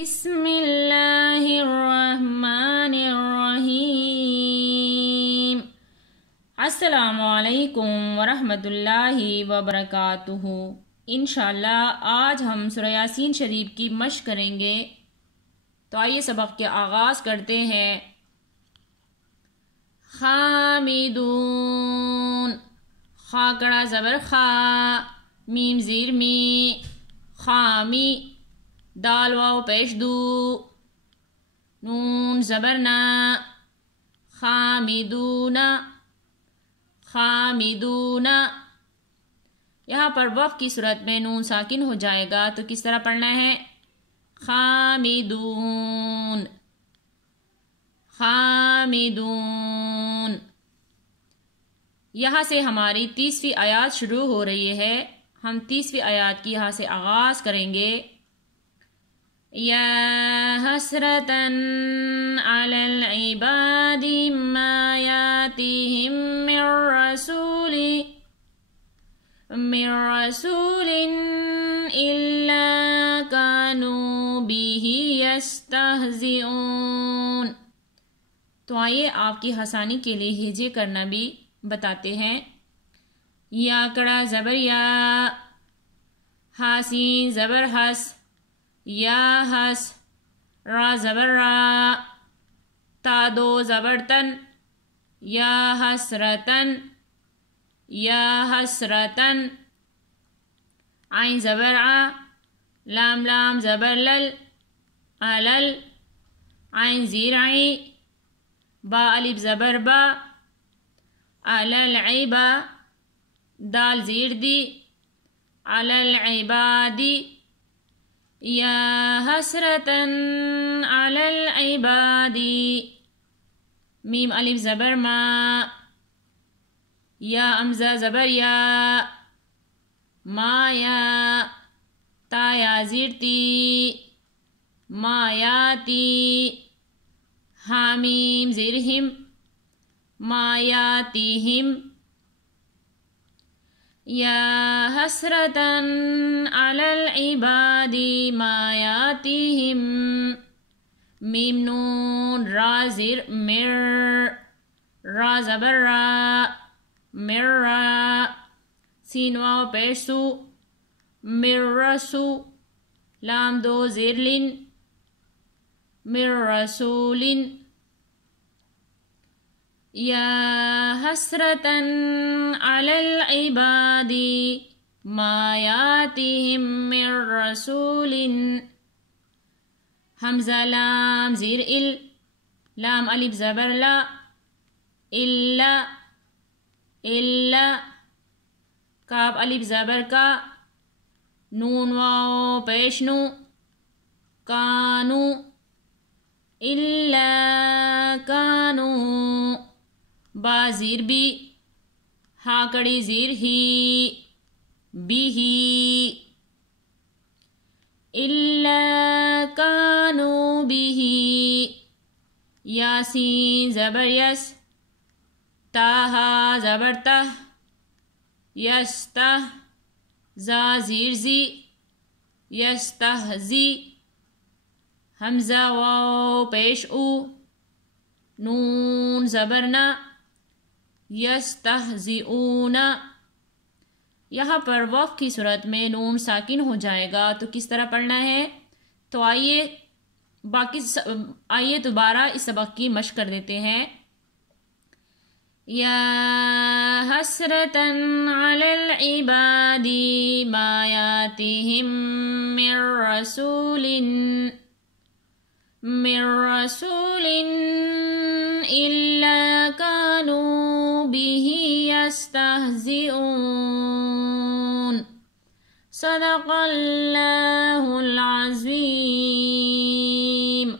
بسم اللہ الرحمن الرحیم۔ السلام علیکم ورحمۃ اللہ وبرکاتہ۔ انشاءاللہ آج ہم سورہ یاسین شریف کی مشق کریں گے، تو آئیے سبق کے آغاز کرتے ہیں۔ خامدون، خا کڑا زبر خا، میم زیر می، خامی، دال واو پیش دو، نون زبر نا، خامدون، خامدون۔ یہاں پر وقف کی صورت میں نون ساکن ہو جائے گا، تو کس طرح پڑھنا ہے؟ خامدون، خامدون۔ یہاں سے ہماری 30ویں آیات شروع ہو رہی ہے۔ ہم 30ویں آیات کی یہاں سے آغاز کریں گے۔ یا حسرتاً علی العباد ما یاتیہم من رسول الا کانوا بہ یستہزئون۔ تو آئیے آپ کی آسانی کے لیے ہجے کرنا بھی بتاتے ہیں۔ یا کڑا زبر یا، حاسین زبر حس، یا حس، را زبر را، تا دو زبر تن، یا حسرتن، یا حسرتن۔ عین زبر ع، لام لام زبر لل، علل، عین زیر عی، با الف زبر با، علل عبا، دال زیر دی، علل عبادی۔ یا حسرتاً علی العباد، میم الف زبر ما، یا امزہ زبر یا، ما یا، تا یا زیر تی، ما یاتی، حامیم زیر ہم، ما یاتیہم۔ یا حسرتاً علی العباد ما یاتیہم، میم نون را زیر مر، را زبر را، مر را، سین واو پیش سو، مر رسو، لام دو زیر لن، مر رسول۔ یا حسرتاً علی العباد ما یاتیہم من رسول، حمزہ لام زیر ال، لام الف زبر لا، الا، الا، کاف الف زبر کا، نون واو پیش نو، کانو، الا کانو، با زیر بی، ہا کڑی زیر ہی، بیہی، الا کانو بیہی۔ یاسین زبر یس، تاہا زبر تہ، یستہ، زا زیر زی، یستہزی، حمزہ واو پیش او، نون زبر نا، یستہزئون۔ یہاں پر وقف کی صورت میں نون ساکن ہو جائے گا، تو کس طرح پڑھنا ہے؟ تو آئیے دوبارہ اس سبق کی مشق کر دیتے ہیں۔ یا حسرتاً علی العباد ما یاتیہم من رسول الا کانوا بہ یستہزئون۔ صدق اللہ العظیم۔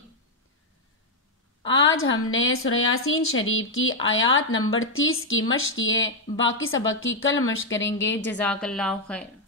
آج ہم نے سورہ یاسین شریف کی آیات نمبر 30 کی مشق کی ہے۔ باقی سبق کی کل مشق کریں گے۔ جزاک اللہ خیر۔